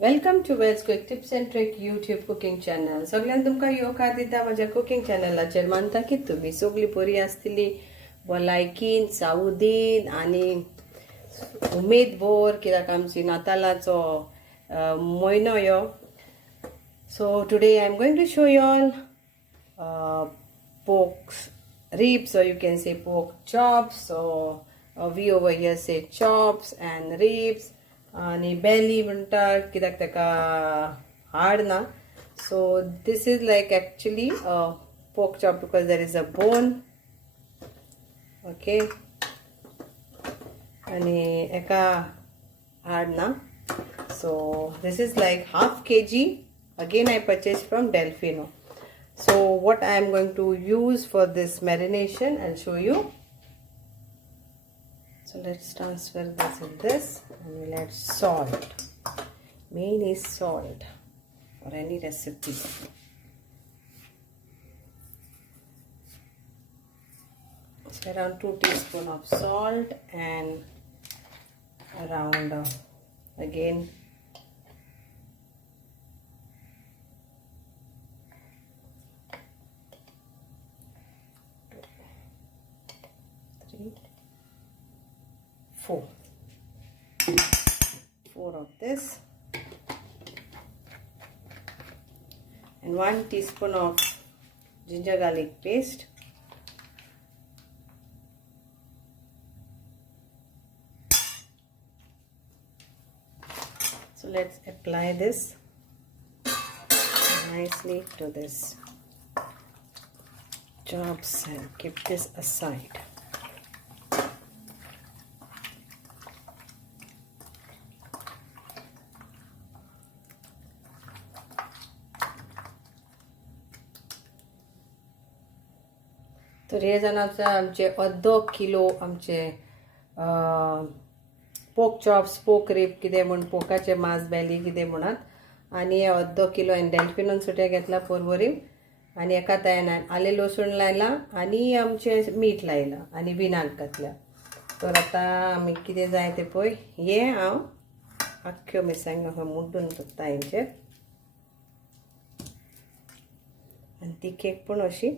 Welcome to वेल्स quick tips and trick YouTube cooking channel. सगळ्यांना तुमका येवकार दिता माझ्या कुकिंग चॅनलाचेर. मानता की तुम्ही सगळी बरी आसतली, भलायकीन, सावधीन आणि उमेदभर, कित्याक आमची नातालाचो म्हयनो यो. So today I am going to show you all pork ribs, or you can say pork chops. So we over here say chops and ribs. आणि belly म्हणतात कित्याक तेका hard ना. So this is like actually a pork chop because there is a bone. Okay. आणि एका hard ना. So this is like half kg. Again I purchased from Delfino. So what I am going to use for this marination, I'll show you. So let's transfer this in this, and we'll add salt. Main is salt for any recipe. So around 2 teaspoons of salt and around again 4 of this, and 1 teaspoon of ginger garlic paste. So let's apply this nicely to this chops and keep this aside. तर हे जाणांचे आमचे अर्धो kilo आमचे पोक chops, पोक rib कितें म्हण पोकाचे मांस बेली कितें म्हणत. आणि हे अर्धो किलो हांवें डेल्फिनोन सुटे घेतला परवरीम, आणि एका तायेन आले लसूण लायला आणि आमचे मीठ लायला आणि विनाक घातल्या. तर आता आमी कितें जाय तें पळय, हे हांव आख्ख्यो मिरसांगो मुड्डून दवरता हेंचेर, आनी ती केक पण अशी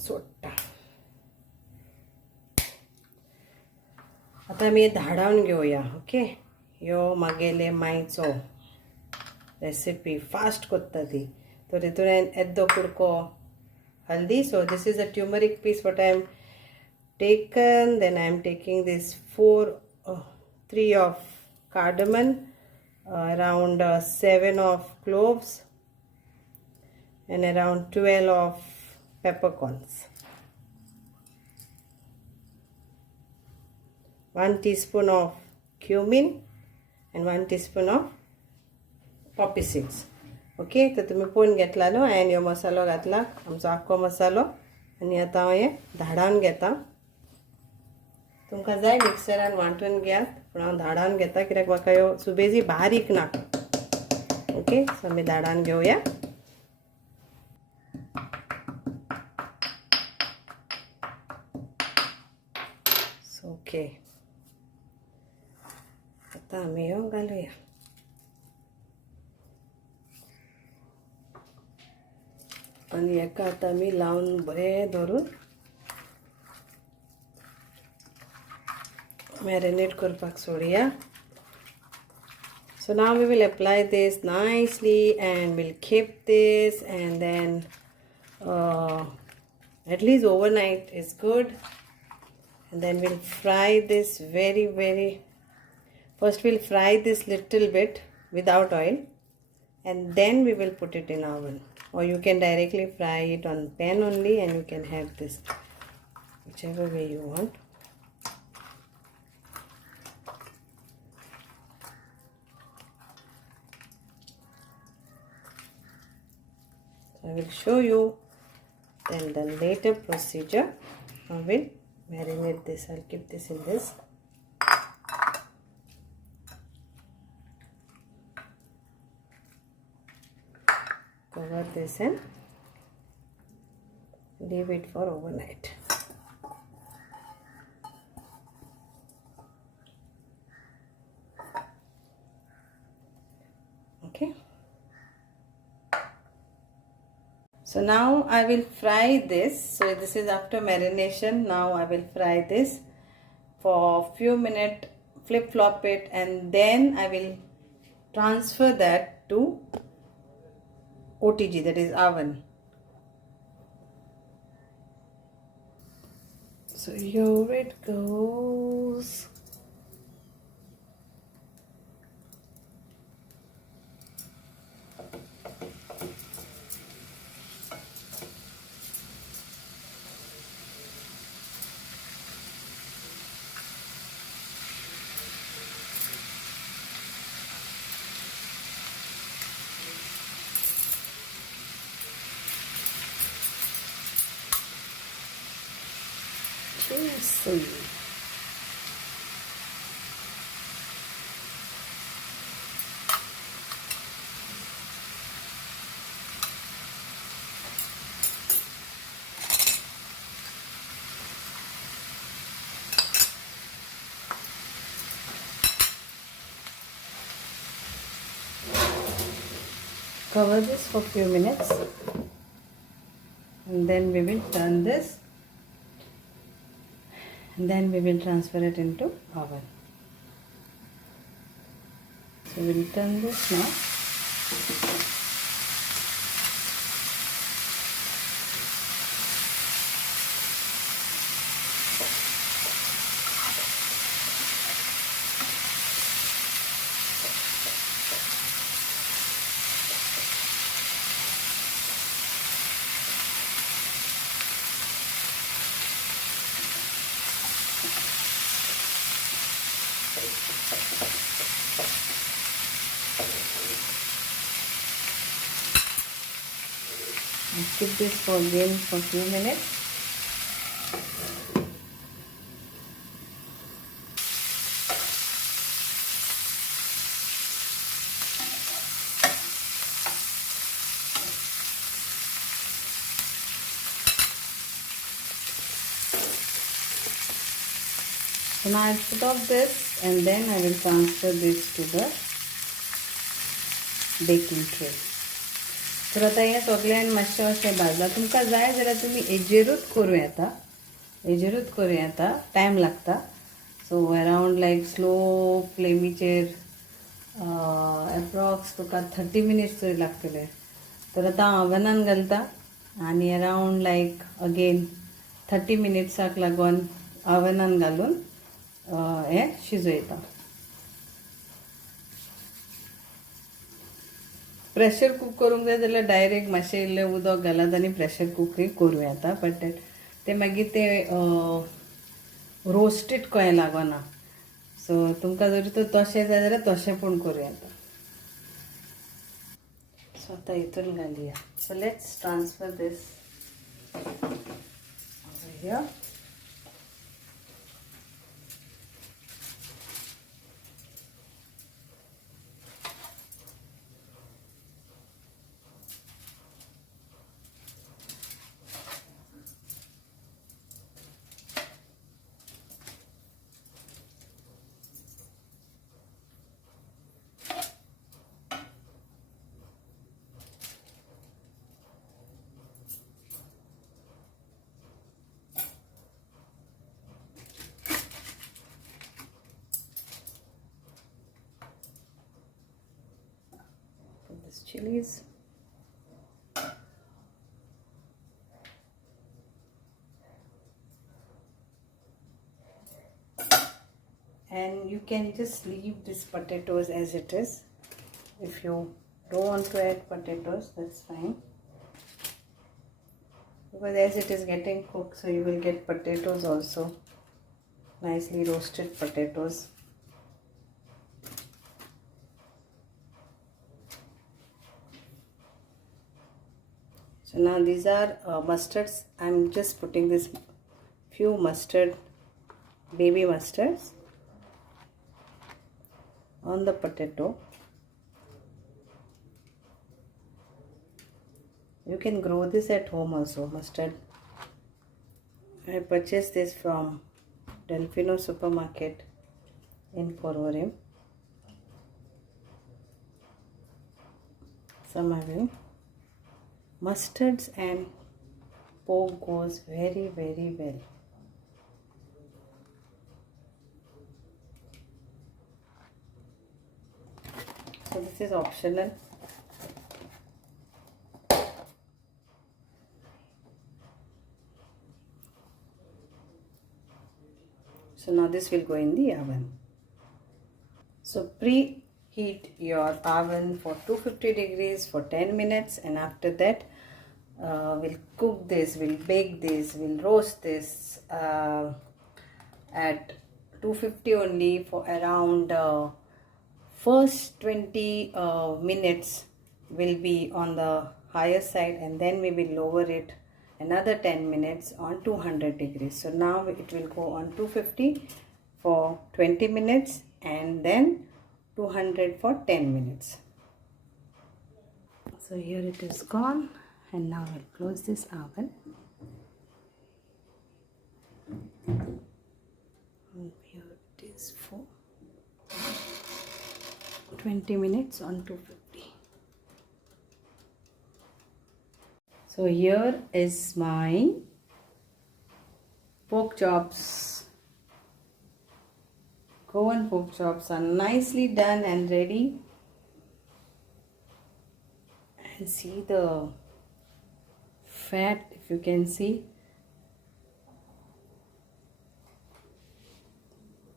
सोडटा. आता आमी धाडावन घेवया. ओके, ह्यो मागेले मायचो रेसिपी फास्ट करता ती. तर हितून हांवें येद्दो कुडको हल्दी. So this is a turmeric piece what I am taken. Then I am taking this 3 of cardamom, around 7 of cloves, and around 12 of peppercorns. 1 teaspoon of cumin and 1 teaspoon of poppy seeds. Okay, तर तुम्ही पळोवन घेतला न्हू. हांवें ह्यो मसालो घातला, आमचो आख्खो मसालो. आनी आतां हांव हे धाडावन घेता. तुमकां जाय मिक्सरान वांटून घेयात, पूण हांव धाडावन घेता कित्याक म्हाका ह्यो सुबेजी बारीक नाका. ओके, सो आमी धाडावन घेवया. ओके, आता आमी ह्यो घालुया. आनी हेका आतां आमी लावन बरें धरून मॅरिनेट करपाक सोडया. So now we will apply this nicely and we'll keep this, and then at least overnight is good. And then we'll fry this first we'll fry this little bit without oil, and then we will put it in oven, or you can directly fry it on pan only, and you can have this whichever way you want. So I will show you then the later procedure. I will marinate this. I'll keep this in this. Cover this and leave it for overnight. Okay. So now I will fry this. So this is after marination. Now I will fry this for few minutes, flip flop it, and then I will transfer that to OTG, that is oven. So here it goes. Juicy. Cover this for a few minutes and then we will turn this and then we will transfer it into oven. So we will turn this now. Keep this for again for a few minutes. So now I'll put off this and then I will transfer this to the baking tray. तर आता हे सगळ्यान मातशें अशें भाजला. तुमकां जाय जाल्यार तुमी हेजेरूच करूं येता, हेजेरूच करूं येता, टायम लागता. सो अरावंड लायक स्लो फ्लेमीचेर एप्रॉक्स तुका 30 मिनिट्स तरी लागतले. तर आतां हांव ओवनान घालता आनी अरावंड लायक अगेन 30 मिनिट्साक लागून ओवनान घालून हें शिजयता. प्रेशर कूक करूंक जाय जाल्यार डायरेक्ट मातशें इल्लें उदक घालत आनी प्रेशर कुकूय करूं येता. बट ते मागीर ते रोस्टेड कहें लागना. सो तुमकां जर तर तशें जाय जाल्यार तशें पूण करूं येता. सो आतां हितून घालुया. So let's transfer this here. Chilies, and you can just leave these potatoes as it is. If you don't want to add potatoes, that's fine, because as it is getting cooked, so you will get potatoes also, nicely roasted potatoes. So now these are mustards. I'm just putting this few mustard, baby mustards on the potato. You can grow this at home also, mustard. I purchased this from Delfino supermarket in Porvorim. some having mustards and pork goes very well. So this is optional. So now this will go in the oven. So preheat your oven for 250 degrees for 10 minutes, and after that we'll cook this, we'll bake this, we'll roast this at 250 only for around first 20 minutes will be on the higher side, and then we will lower it another 10 minutes on 200 degrees. So now it will go on 250 for 20 minutes and then 200 for 10 minutes. So here it is gone, and now I'll close this oven. And here it is for 20 minutes on 250. So here is my pork chops. Goan pork chops are nicely done and ready. And see the fat, if you can see.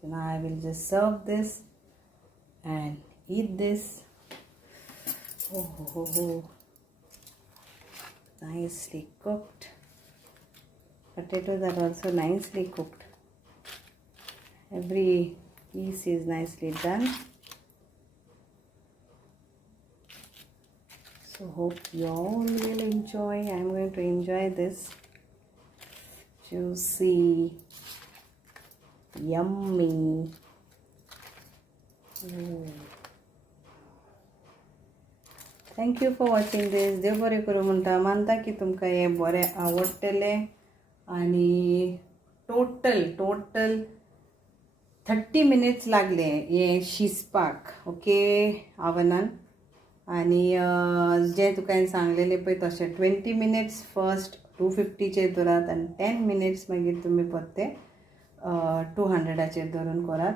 So now I will just serve this and eat this. Oh. Nicely cooked. Potatoes are also nicely cooked. Every piece is nicely done. So hope you all will enjoy. I am going to enjoy this. Juicy, yummy. Thank you for watching this. देव बरें करूं म्हणटा. मानता की तुमकां हे बरें आवडटलें. आणि total 30 minutes लागले हे शिजपाक. ओके, आवनान. आणि जे तुका हांवें सांगलेलें पळय तशें 20 मिनिट्स फर्स्ट 250चेर दवरात आनी 10 मिनिट्स मागीर तुमी परते 200चेर दवरून करात.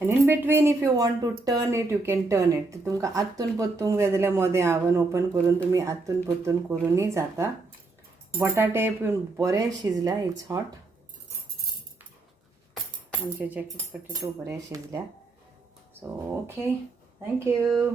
And in between, if you want to turn it, you can turn it. तुमकां आत्तून पत्तूंक जाय जाल्यार मोदें आवन ओपन करून तुमी आत्तून पत्तून करूनय जाता. बटाटे पण बरे शिजल्या. It's hot. आमचे जॅकेट पोटॅटो बरे शिजल्या. So okay, thank you.